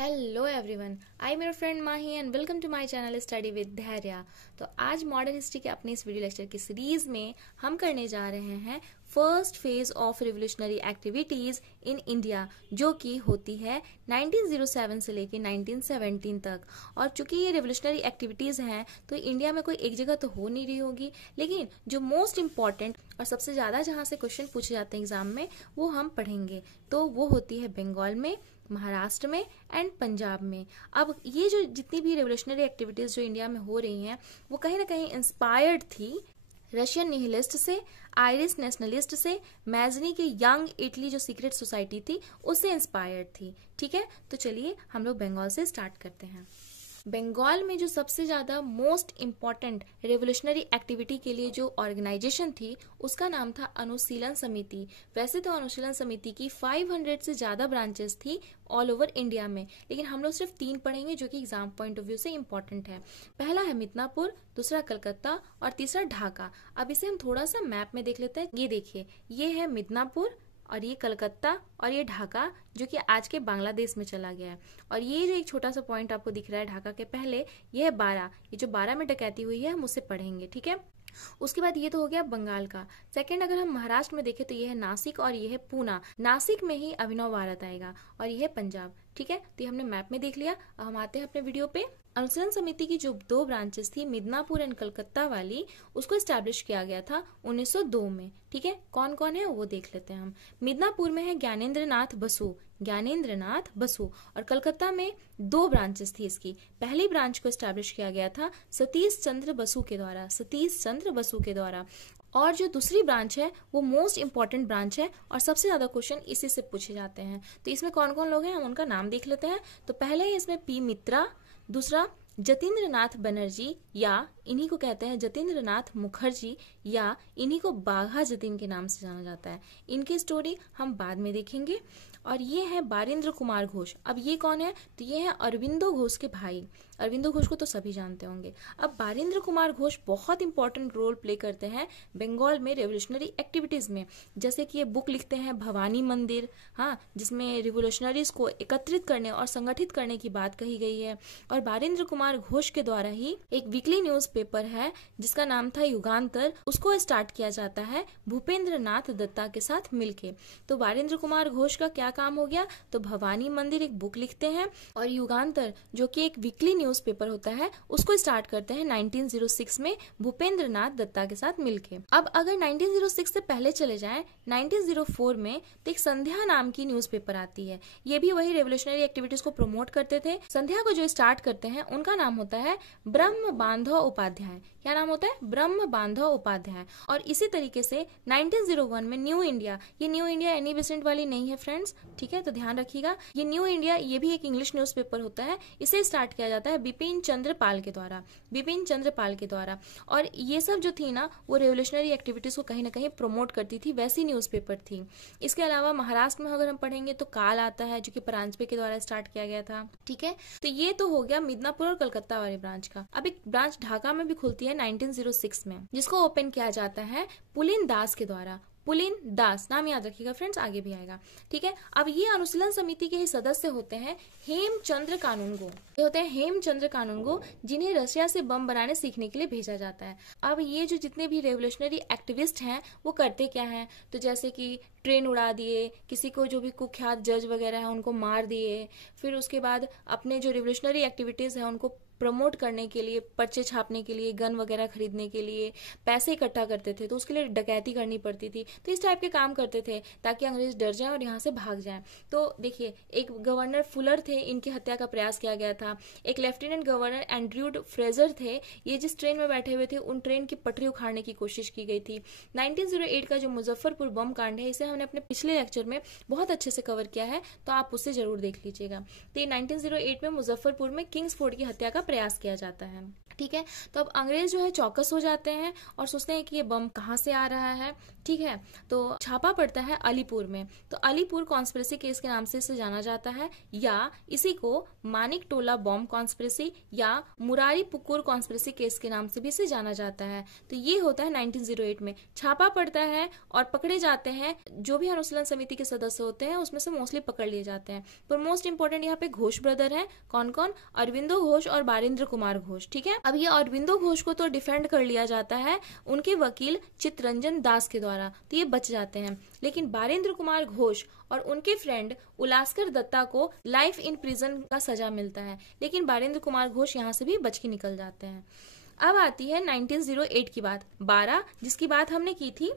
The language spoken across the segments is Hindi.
हेलो एवरीवन, आई मेरा friend Mahi and welcome to my channel study with Dhairya. तो आज मॉडर्न हिस्ट्री के अपने इस वीडियो लेक्चर की सीरीज में हम करने जा रहे हैं first phase of revolutionary activities in India, जो कि होती है 1907 से लेकर 1917 तक। और चूंकि ये रिवोल्यूशनरी एक्टिविटीज हैं तो इंडिया में कोई एक जगह तो हो नहीं रही होगी, लेकिन जो मोस्ट इम्पॉर्टेंट और सबसे ज्यादा जहाँ से क्वेश्चन पूछे जाते हैं एग्जाम में वो हम पढ़ेंगे। तो वो होती है बंगाल में, महाराष्ट्र में एंड पंजाब में। अब ये जो जितनी भी रेवोल्यूशनरी एक्टिविटीज जो इंडिया में हो रही हैं वो कहीं ना कहीं इंस्पायर्ड थी रशियन निहिलिस्ट से, आयरिश नेशनलिस्ट से, मैजनी के यंग इटली जो सीक्रेट सोसाइटी थी उससे इंस्पायर्ड थी। ठीक है, तो चलिए हम लोग बंगाल से स्टार्ट करते हैं। बंगाल में जो सबसे ज्यादा मोस्ट इम्पॉर्टेंट रेवोल्यूशनरी एक्टिविटी के लिए जो ऑर्गेनाइजेशन थी उसका नाम था अनुशीलन समिति। वैसे तो अनुशीलन समिति की 500 से ज्यादा ब्रांचेस थी ऑल ओवर इंडिया में, लेकिन हम लोग सिर्फ 3 पढ़ेंगे जो कि एग्जाम पॉइंट ऑफ व्यू से इम्पोर्टेंट है। पहला है मिदनापुर, दूसरा कलकत्ता और तीसरा ढाका। अब इसे हम थोड़ा सा मैप में देख लेते हैं। ये देखिए, ये है मिदनापुर और ये कलकत्ता और ये ढाका जो कि आज के बांग्लादेश में चला गया है। और ये जो एक छोटा सा पॉइंट आपको दिख रहा है ढाका के पहले, ये है 12। ये जो 12 में डकैती हुई है हम उससे पढ़ेंगे। ठीक है, उसके बाद ये तो हो गया बंगाल का। सेकंड अगर हम महाराष्ट्र में देखें तो ये है नासिक और ये है पूना। नासिक में ही अभिनव भारत आएगा और ये है पंजाब। ठीक है, तो ये हमने मैप में देख लिया। अब हम आते हैं अपने वीडियो पे। अनुशीलन समिति की जो 2 ब्रांचेस थी मिदनापुर एंड कलकत्ता वाली, उसको स्टैब्लिश किया गया था 1902 में। ठीक है, कौन कौन है वो देख लेते हैं हम। मिदनापुर में है ज्ञानेंद्रनाथ बसु, ज्ञानेंद्रनाथ बसु। और कलकत्ता में 2 ब्रांचेस थी इसकी। पहली ब्रांच को स्टैब्लिश किया गया था सतीश चंद्र बसु के द्वारा, सतीश चंद्र बसु के द्वारा। और जो दूसरी ब्रांच है वो मोस्ट इंपॉर्टेंट ब्रांच है और सबसे ज्यादा क्वेश्चन इसी से पूछे जाते हैं। तो इसमें कौन कौन लोग हैं हम उनका नाम देख लेते हैं। तो पहले है इसमें पी मित्रा, दूसरा जतीन्द्रनाथ बनर्जी या इन्हीं को कहते हैं जतीन्द्रनाथ मुखर्जी या इन्हीं को बाघा जतीन के नाम से जाना जाता है। इनकी स्टोरी हम बाद में देखेंगे। और ये है बारिंद्र कुमार घोष। अब ये कौन है? तो ये है अरविंदो घोष के भाई। अरविंदो घोष को तो सभी जानते होंगे। अब बारिंद्र कुमार घोष बहुत इंपॉर्टेंट रोल प्ले करते हैं बंगाल में रेवोल्यूशनरी एक्टिविटीज में। जैसे कि ये बुक लिखते हैं भवानी मंदिर, हाँ, जिसमें रिवोल्यूशनरीज को एकत्रित करने और संगठित करने की बात कही गई है। और बारिंद्र कुमार घोष के द्वारा ही एक वीकली न्यूज पेपर है जिसका नाम था युगांतर, उसको स्टार्ट किया जाता है भूपेंद्र नाथ दत्ता के साथ मिलके। तो बारिंद्र कुमार घोष का क्या काम हो गया? तो भवानी मंदिर एक बुक लिखते हैं और युगांतर जो कि एक वीकली न्यूज पेपर होता है उसको स्टार्ट करते हैं 1906 में भूपेंद्र नाथ दत्ता के साथ मिलके। अब अगर 1906 से पहले चले जाएं 1904 में, तो एक संध्या नाम की न्यूज पेपर आती है। ये भी वही रेवोल्यूशनरी एक्टिविटीज को प्रमोट करते थे। संध्या को जो स्टार्ट करते हैं उनका नाम होता है ब्रह्म बांधव उपाध्याय। क्या नाम होता है? ब्रह्म बांधव उपाध्याय। और इसी तरीके से 1901 में न्यू इंडिया, ये न्यू इंडिया एनी बेसेंट वाली नहीं है फ्रेंड्स, ठीक है, तो ध्यान रखिएगा। ये न्यू इंडिया ये भी एक इंग्लिश न्यूज़पेपर होता है। इसे स्टार्ट किया जाता है बिपिन चंद्र पाल के द्वारा, बिपिन चंद्र पाल के द्वारा। और ये सब जो थी ना वो रेवोल्यूशनरी एक्टिविटीज को कहीं ना कहीं प्रमोट करती थी, वैसी न्यूज़पेपर थी। इसके अलावा महाराष्ट्र में अगर हम पढ़ेंगे तो काल आता है जो कि परांजपे के द्वारा स्टार्ट किया गया था। ठीक है, तो ये तो हो गया मिदनापुर और कलकत्ता वाली ब्रांच का। अब एक ब्रांच ढाका में भी खुलती है 1906 में, जिसको ओपन किया जाता है पुलिन दास के द्वारा। पुलिन दास नाम याद रखिएगा फ्रेंड्स, आगे भी आएगा। ठीक है, अब ये अनुशीलन समिति के ही सदस्य होते हैं हेमचंद्र कानूनगो। ये होते हैं हेमचंद्र कानूनगो, जिन्हें रशिया से बम बनाने सीखने के लिए भेजा जाता है। अब ये जो जितने भी रेवोल्यूशनरी एक्टिविस्ट हैं वो करते क्या हैं? तो जैसे कि ट्रेन उड़ा दिए, किसी को जो भी कुख्यात जज वगैरह है उनको मार दिए, फिर उसके बाद अपने जो रेवोल्यूशनरी एक्टिविटीज है उनको प्रमोट करने के लिए, पर्चे छापने के लिए, गन वगैरह खरीदने के लिए पैसे इकट्ठा करते थे, तो उसके लिए डकैती करनी पड़ती थी। तो इस टाइप के काम करते थे ताकि अंग्रेज डर जाएं और यहाँ से भाग जाएं। तो देखिए, एक गवर्नर फुलर थे, इनकी हत्या का प्रयास किया गया था। एक लेफ्टिनेंट गवर्नर एंड्रयू फ्रेजर थे, ये जिस ट्रेन में बैठे हुए थे उन ट्रेन की पटरी उखाड़ने की कोशिश की गई थी। 1908 का जो मुजफ्फरपुर बम कांड है इसे हमने अपने पिछले लेक्चर में बहुत अच्छे से कवर किया है, तो आप उससे जरूर देख लीजिएगा। तो ये 1908 में मुजफ्फरपुर में किंग्सफोर्ड की हत्या का प्रयास किया जाता है। ठीक है, तो अब अंग्रेज जो है चौकस हो जाते हैं और सोचते हैं कि ये बम कहाँ से आ रहा है। ठीक है, तो छापा पड़ता है अलीपुर में। तो अलीपुर कॉन्स्पिरेसी केस के नाम से इसे जाना जाता है, या इसी को मानिक टोला बॉम्ब कॉन्स्पिरेसी या मुरारी पुकुर कॉन्स्पिरेसी केस के नाम से भी इसे जाना जाता है। तो ये होता है 1908 में। छापा पड़ता है और पकड़े जाते हैं जो भी अनुशीलन समिति के सदस्य होते हैं, उसमें से मोस्टली पकड़ लिए जाते हैं। पर मोस्ट इंपोर्टेंट फ्रेंड यहाँ पे घोष ब्रदर हैं। कौन कौन? अरविंदो घोष और बारिंद्र कुमार घोष। ठीक है, अब ये अरविंदो घोष को तो डिफेंड कर लिया जाता है उनके वकील चित्तरंजन दास के द्वारा, तो ये बच जाते हैं। लेकिन बारिंद्र कुमार घोष और उनके फ्रेंड उलास्कर दत्ता को लाइफ इन प्रिजन का सजा मिलता है, लेकिन बारिंद्र कुमार घोष यहाँ से भी बच के निकल जाते हैं। अब आती है 1908 की बात, 12, जिसकी बात हमने की थी।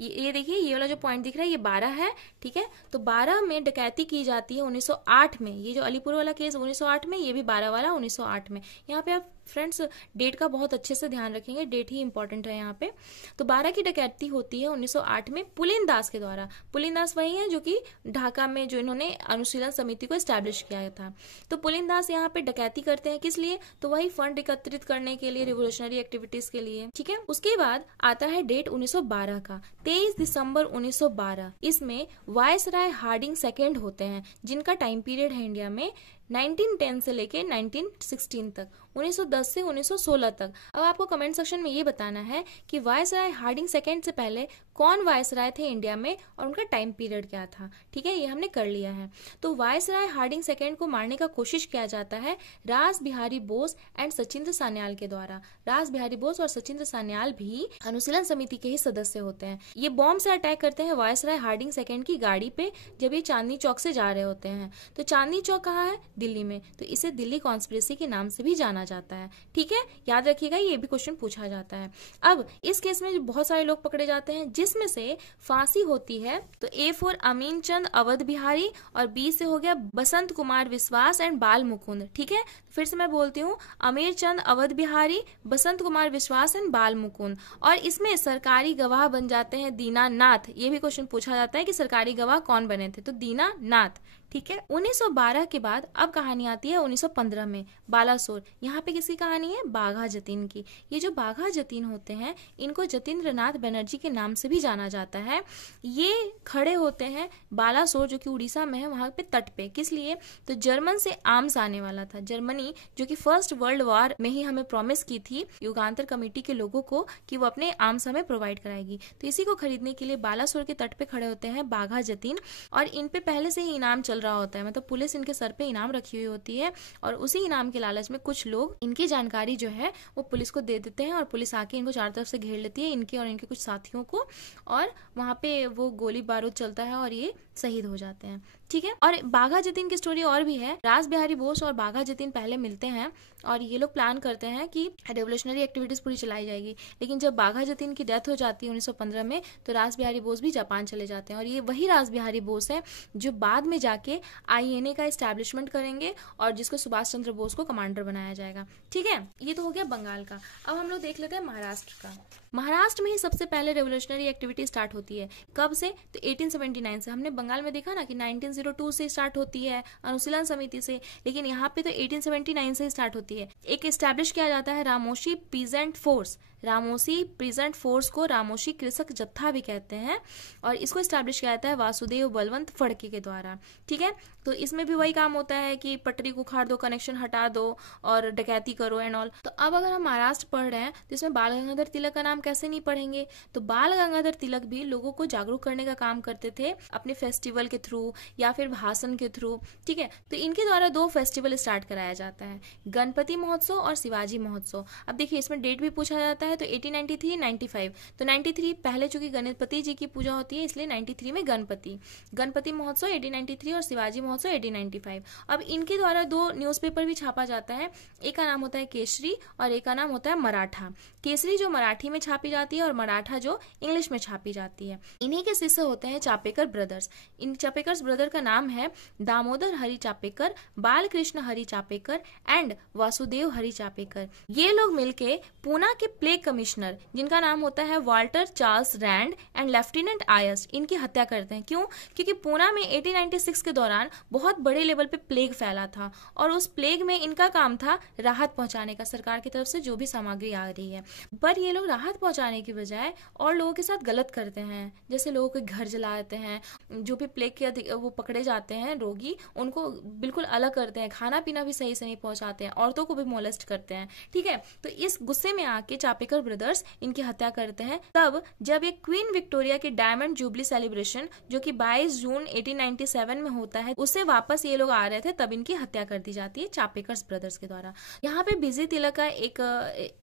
ये देखिए, ये वाला जो पॉइंट दिख रहा है ये 12 है। ठीक है, तो 12 में डकैती की जाती है 1908 में। ये जो अलीपुर वाला केस 1908 में, ये भी 12 वाला 1908 में। यहाँ पे आप फ्रेंड्स डेट का बहुत अच्छे से ध्यान रखेंगे, डेट ही इंपॉर्टेंट है यहाँ पे। तो 12 की डकैती होती है 1908 में पुलिन दास के द्वारा। पुलिन दास वही है जो कि ढाका में जो इन्होंने अनुशीलन समिति को एस्टैब्लिश किया था। तो पुलिन दास यहाँ पे डकैती करते हैं, किस लिए? तो वही फंड एकत्रित करने के लिए, रिवोल्यूशनरी एक्टिविटीज के लिए। ठीक है, उसके बाद आता है डेट 1912 का, 23 दिसंबर 1912। इसमें वायसराय हार्डिंग सेकेंड होते हैं, जिनका टाइम पीरियड है इंडिया में 1910 से लेके 1916 तक, 1910 से 1916 तक। अब आपको कमेंट सेक्शन में ये बताना है कि वायसराय हार्डिंग सेकेंड से पहले कौन वायसराय थे इंडिया में और उनका टाइम पीरियड क्या था। ठीक है, ये हमने कर लिया है। तो वायसराय हार्डिंग सेकेंड को मारने का कोशिश किया जाता है रास बिहारी बोस एंड सचिंद्र सान्याल के द्वारा। रास बिहारी बोस और सचिंद्र सान्याल भी अनुशीलन समिति के ही सदस्य होते हैं। ये बॉम्ब से अटैक करते हैं वायसराय हार्डिंग सेकेंड की गाड़ी पे, जब ये चांदनी चौक से जा रहे होते हैं। तो चांदनी चौक कहाँ है? दिल्ली में। तो इसे दिल्ली कॉन्स्पिरेसी के नाम से भी जाना जाता है। ठीक है, याद रखिएगा, ये भी क्वेश्चन पूछा जाता है। अब इस केस में बहुत सारे लोग पकड़े जाते हैं, जिसमें से फांसी होती है। तो ए फॉर अमीन चंद अवध बिहारी और बी से हो गया बसंत कुमार विश्वास एंड बाल मुकुंद। ठीक है, फिर से मैं बोलती हूँ, अमीर चंद अवध बिहारी, बसंत कुमार विश्वास एंड बाल मुकुंद। और इसमें सरकारी गवाह बन जाते हैं दीनानाथ। ये भी क्वेश्चन पूछा जाता है कि सरकारी गवाह कौन बने थे, तो दीनानाथ। ठीक है, 1912 के बाद अब कहानी आती है 1915 में, बालासोर। यहाँ पे किसकी कहानी है? बाघा जतीन की। ये जो बाघा जतीन होते हैं, इनको जतीन्द्र नाथ बनर्जी के नाम से भी जाना जाता है। ये खड़े होते हैं बालासोर, जो कि उड़ीसा में है, वहां पे तट पे। किस लिए? तो जर्मन से आर्म्स आने वाला था। जर्मनी जो कि फर्स्ट वर्ल्ड वॉर में ही हमें प्रॉमिस की थी युगांतर कमेटी के लोगों को कि वो अपने आर्म्स हमें प्रोवाइड कराएगी। तो इसी को खरीदने के लिए बालासोर के तट पे खड़े होते हैं बाघा जतीन, और इन पे पहले से ही इनाम चल रहा होता है। मतलब पुलिस इनके सर पे इनाम रखी हुई होती है, और उसी इनाम के लालच में कुछ लोग इनकी जानकारी जो है वो पुलिस को दे देते हैं, और पुलिस आके इनको चारों तरफ से घेर लेती है, इनके और इनके कुछ साथियों को, और वहां पे वो गोली बारूद चलता है और ये शहीद हो जाते हैं। ठीक है, और बाघा जतीन की स्टोरी और भी है। रास बिहारी बोस और बाघा जतीन पहले मिलते हैं और ये लोग प्लान करते हैं कि रेवोल्यूशनरी एक्टिविटीज पूरी चलाई जाएगी। लेकिन जब बाघा जतीन की डेथ हो जाती है 1915 में, तो रास बिहारी बोस भी जापान चले जाते हैं। और ये वही रास बिहारी बोस है जो बाद में जाके आईएनए का एस्टैब्लिशमेंट करेंगे और जिसको सुभाष चंद्र बोस को कमांडर बनाया जाएगा। ठीक है, ये तो हो गया बंगाल का। अब हम लोग देख लेते हैं महाराष्ट्र का। महाराष्ट्र में ही सबसे पहले रेवोल्यूशनरी एक्टिविटी स्टार्ट होती है। कब से? तो 1879 से। हमने बंगाल में देखा ना कि 1902 से स्टार्ट होती है अनुशीलन समिति से, लेकिन यहाँ पे तो 1879 से स्टार्ट होती है। एक एस्टैब्लिश किया जाता है Ramoshi peasant force. Ramoshi peasant force को रामोशी कृषक जत्था भी कहते हैं, और इसको एस्टैब्लिश किया जाता है वासुदेव बलवंत फड़के के द्वारा। ठीक है, तो इसमें भी वही काम होता है कि पटरी को उखाड़ दो, कनेक्शन हटा दो और डकैती करो एंड ऑल। तो अब अगर हम महाराष्ट्र पढ़ रहे हैं तो इसमें बाल गंगाधर तिलक का नाम कैसे नहीं पढ़ेंगे? तो बाल गंगाधर तिलक भी लोगों को जागरूक करने का काम करते थे अपने फेस्टिवल के थ्रू या फिर भाषण के थ्रू। ठीक है, तो इनके द्वारा 2 फेस्टिवल स्टार्ट कराया जाता है, गणपति महोत्सव और शिवाजी महोत्सव। अब देखिए, इसमें डेट भी पूछा जाता है, तो 1893, 95। तो 93 पहले चूंकि गणपति जी की पूजा होती है, इसलिए 93 में गणपति महोत्सव 1893 और शिवाजी महोत्सव 1895। अब इनके द्वारा 2 न्यूज़पेपर भी छापा जाता है। एक का नाम होता है केसरी और एक का नाम होता है मराठा। केसरी जो मराठी में छापी जाती है और मराठा जो इंग्लिश में छापी जाती है। इन्हीं के शिष्य होते हैं चापेकर ब्रदर्स। इन चापेकर ब्रदर का नाम है दामोदर हरि चापेकर, बालकृष्ण हरि चापेकर एंड वासुदेव हरि चापेकर। ये लोग मिलके पूना के प्लेग कमिश्नर, जिनका नाम होता है Walter Charles Rand and lieutenant आयस, इनकी हत्या करते हैं। क्यों? क्योंकि पूना में 1896 के दौरान बहुत बड़े लेवल पे प्लेग फैला था, और उस प्लेग में इनका काम था राहत पहुंचाने का, सरकार की तरफ से जो भी सामग्री आ रही है। पर ये लोग राहत पहुंचाने की बजाय और लोगों के साथ गलत करते हैं, जैसे लोगों के घर जला देते हैं, जो भी प्लेग के वो पकड़े जाते हैं रोगी, उनको बिल्कुल अलग करते हैं, खाना पीना भी सही से नहीं पहुंचाते हैं, औरतों को भी मोलेस्ट करते हैं। ठीक है, तो इस गुस्से में आके चापेकर चापेकर ब्रदर्स इनकी हत्या करते हैं तब जब एक क्वीन विक्टोरिया की डायमंड जुबली सेलिब्रेशन जो कि 22 जून 1897 में होता है उससे वापस ये लोग आ रहे थे, तब इनकी हत्या कर दी जाती है चापेकर ब्रदर्स के द्वारा। यहाँ पे बिजी तिलक का एक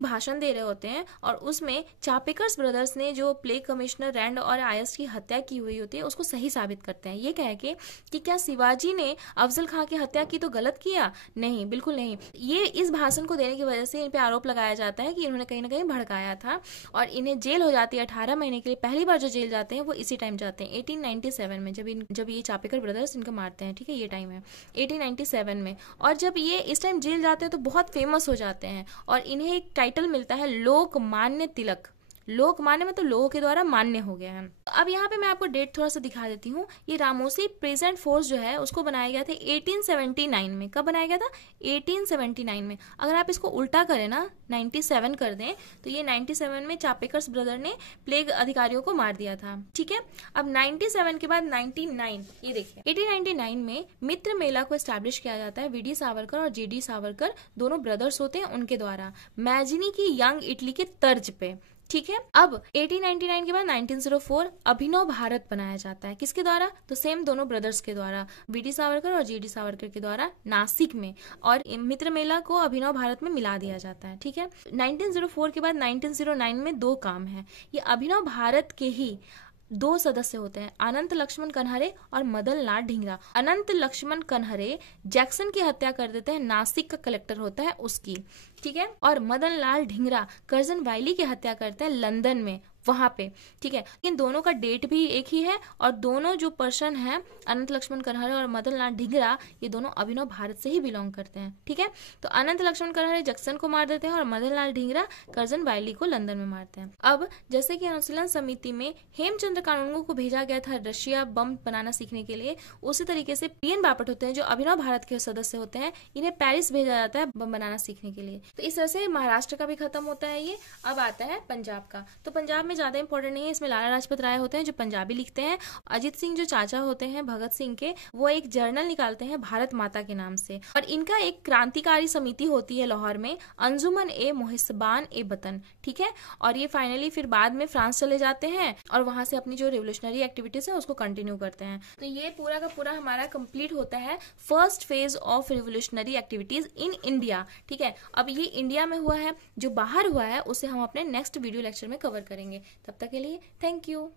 भाषण दे रहे होते हैं और उसमें चापेकर ब्रदर्स ने जो प्लेग कमिश्नर रैंड और आयस की हत्या की हुई होती है उसको सही साबित करते हैं, ये कह के कि क्या शिवाजी ने अफजल खां की हत्या की तो गलत किया? नहीं, बिल्कुल नहीं। ये इस भाषण को देने की वजह से इन पे आरोप लगाया जाता है कि इन्होंने कहीं ना कहीं भड़काया था और इन्हें जेल हो जाती है 18 महीने के लिए। पहली बार जो जेल जाते हैं वो इसी टाइम जाते हैं 1897 में, जब ये चापेकर ब्रदर्स इनको मारते हैं, ठीक है, ये टाइम है 1897 में। और जब ये इस टाइम जेल जाते हैं तो बहुत फेमस हो जाते हैं और इन्हें एक टाइटल मिलता है लोकमान्य तिलक। लोकमान्य मतलब लोगों के द्वारा मान्य हो गया है। अब यहाँ पे मैं आपको डेट थोड़ा सा दिखा देती हूँ। ये रामोसी प्रेजेंट फोर्स जो है उसको बनाया गया था 1879 में। कब बनाया गया था? 1879 में। अगर आप इसको उल्टा करें ना 97 कर दें तो ये 97 में चापेकर ब्रदर ने प्लेग अधिकारियों को मार दिया था, ठीक है। अब 97 के बाद 99, ये देखिए 1899 में मित्र मेला को एस्टैब्लिश किया जाता है। वीडी सावरकर और जीडी सावरकर दोनों ब्रदर्स होते हैं, उनके द्वारा मैजिनी की यंग इटली के तर्ज पे, ठीक है। अब 1899 के बाद 1904 अभिनव भारत बनाया जाता है। किसके द्वारा? तो सेम दोनों ब्रदर्स के द्वारा, वीडी सावरकर और जीडी सावरकर के द्वारा नासिक में, और मित्र मेला को अभिनव भारत में मिला दिया जाता है, ठीक है। 1904 के बाद 1909 में दो काम है। ये अभिनव भारत के ही दो सदस्य होते हैं, अनंत लक्ष्मण कन्हरे और मदन लाल ढींगरा। अनंत लक्ष्मण कन्हरे जैक्सन की हत्या कर देते हैं, नासिक का कलेक्टर होता है उसकी, ठीक है। और मदन लाल ढींगरा कर्जन वाइली की हत्या करते हैं लंदन में, वहां पे, ठीक है। इन दोनों का डेट भी एक ही है और दोनों जो पर्सन है अनंत लक्ष्मण कन्हरे और मदन लाल ढींगरा ये दोनों अभिनव भारत से ही बिलोंग करते हैं, ठीक है। तो अनंत लक्ष्मण कन्हरे जैक्सन को मार देते हैं और मदन लाल ढींगरा कर्जन वाइली को लंदन में मारते हैं। अब जैसे कि अनुशीलन समिति में हेमचंद्र कानूनगो को भेजा गया था रशिया बम बनाना सीखने के लिए, उसी तरीके से पीएन बापट होते हैं जो अभिनव भारत के सदस्य होते हैं, इन्हें पेरिस भेजा जाता है बम बनाना सीखने के लिए। तो इस तरह से महाराष्ट्र का भी खत्म होता है ये। अब आता है पंजाब का। तो पंजाब में ज्यादा इंपॉर्टेंट नहीं है, इसमें लाला लाजपत राय होते हैं जो पंजाबी लिखते हैं। अजीत सिंह जो चाचा होते हैं भगत सिंह के, वो एक जर्नल निकालते हैं भारत माता के नाम से, और इनका एक क्रांतिकारी समिति होती है लाहौर में, अंजुमन ए मुहिस्बान ए वतन, ठीक है। और ये फाइनली फिर बाद में फ्रांस चले जाते हैं और वहां से अपनी जो रिवोल्यूशनरी एक्टिविटीज है उसको कंटिन्यू करते हैं। तो ये पूरा का पूरा हमारा कंप्लीट होता है first phase of revolutionary activities in India, ठीक है। अब ये इंडिया में हुआ है, जो बाहर हुआ है उसे हम अपने नेक्स्ट वीडियो लेक्चर में कवर करेंगे। तब तक के लिए थैंक यू।